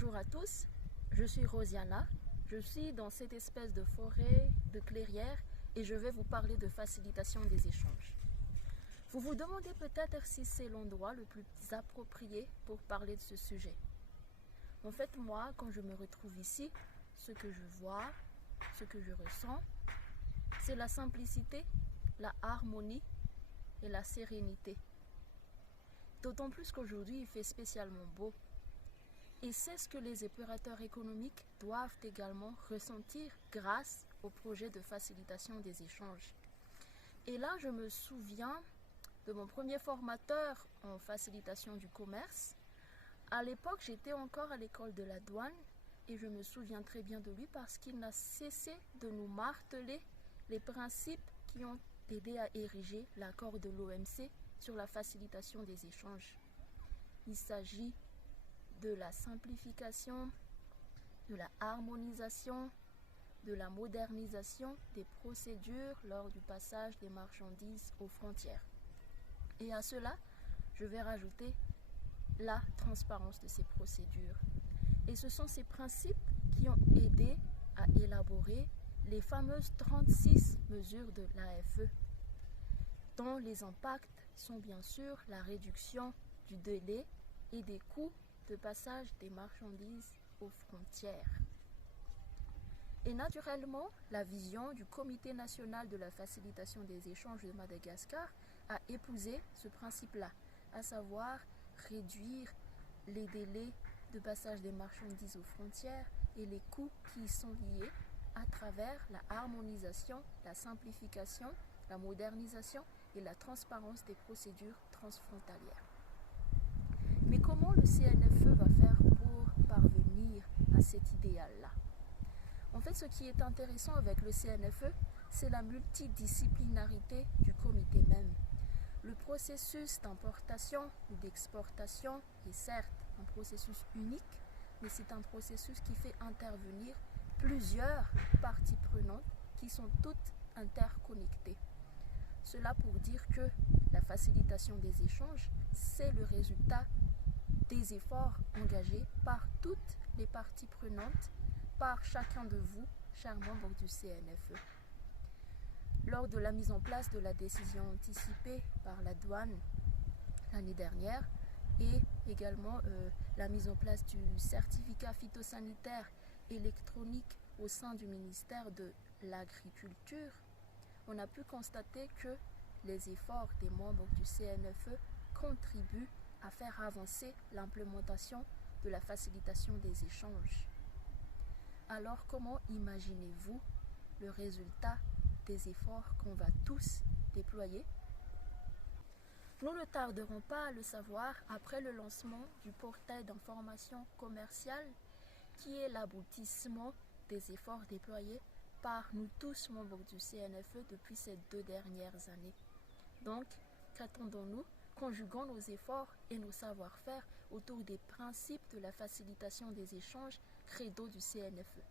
Bonjour à tous, je suis Rosiana, je suis dans cette espèce de forêt, de clairière et je vais vous parler de facilitation des échanges. Vous vous demandez peut-être si c'est l'endroit le plus approprié pour parler de ce sujet. En fait, moi, quand je me retrouve ici, ce que je vois, ce que je ressens, c'est la simplicité, la harmonie et la sérénité. D'autant plus qu'aujourd'hui, il fait spécialement beau. Et c'est ce que les opérateurs économiques doivent également ressentir grâce au projet de facilitation des échanges. Et là, je me souviens de mon premier formateur en facilitation du commerce. À l'époque, j'étais encore à l'école de la douane et je me souviens très bien de lui parce qu'il n'a cessé de nous marteler les principes qui ont aidé à ériger l'accord de l'OMC sur la facilitation des échanges. Il s'agit de la simplification, de la harmonisation, de la modernisation des procédures lors du passage des marchandises aux frontières. Et à cela, je vais rajouter la transparence de ces procédures. Et ce sont ces principes qui ont aidé à élaborer les fameuses 36 mesures de l'AFE, dont les impacts sont bien sûr la réduction du délai et des coûts de passage des marchandises aux frontières. Et naturellement, la vision du Comité national de la facilitation des échanges de Madagascar a épousé ce principe-là, à savoir réduire les délais de passage des marchandises aux frontières et les coûts qui y sont liés à travers la harmonisation, la simplification, la modernisation et la transparence des procédures transfrontalières. Mais comment le CNFE va faire pour parvenir à cet idéal-là? En fait, ce qui est intéressant avec le CNFE, c'est la multidisciplinarité du comité même. Le processus d'importation ou d'exportation est certes un processus unique, mais c'est un processus qui fait intervenir plusieurs parties prenantes qui sont toutes interconnectées. Cela pour dire que la facilitation des échanges, c'est le résultat des efforts engagés par toutes les parties prenantes, par chacun de vous, chers membres du CNFE. Lors de la mise en place de la décision anticipée par la douane l'année dernière et également la mise en place du certificat phytosanitaire électronique au sein du ministère de l'Agriculture, on a pu constater que les efforts des membres du CNFE contribuent à faire avancer l'implémentation de la facilitation des échanges. Alors comment imaginez-vous le résultat des efforts qu'on va tous déployer? Nous ne tarderons pas à le savoir après le lancement du portail d'information commerciale qui est l'aboutissement des efforts déployés par nous tous membres du CNFE depuis ces 2 dernières années. Donc, qu'attendons-nous? Conjuguons nos efforts et nos savoir-faire autour des principes de la facilitation des échanges, credo du CNFE.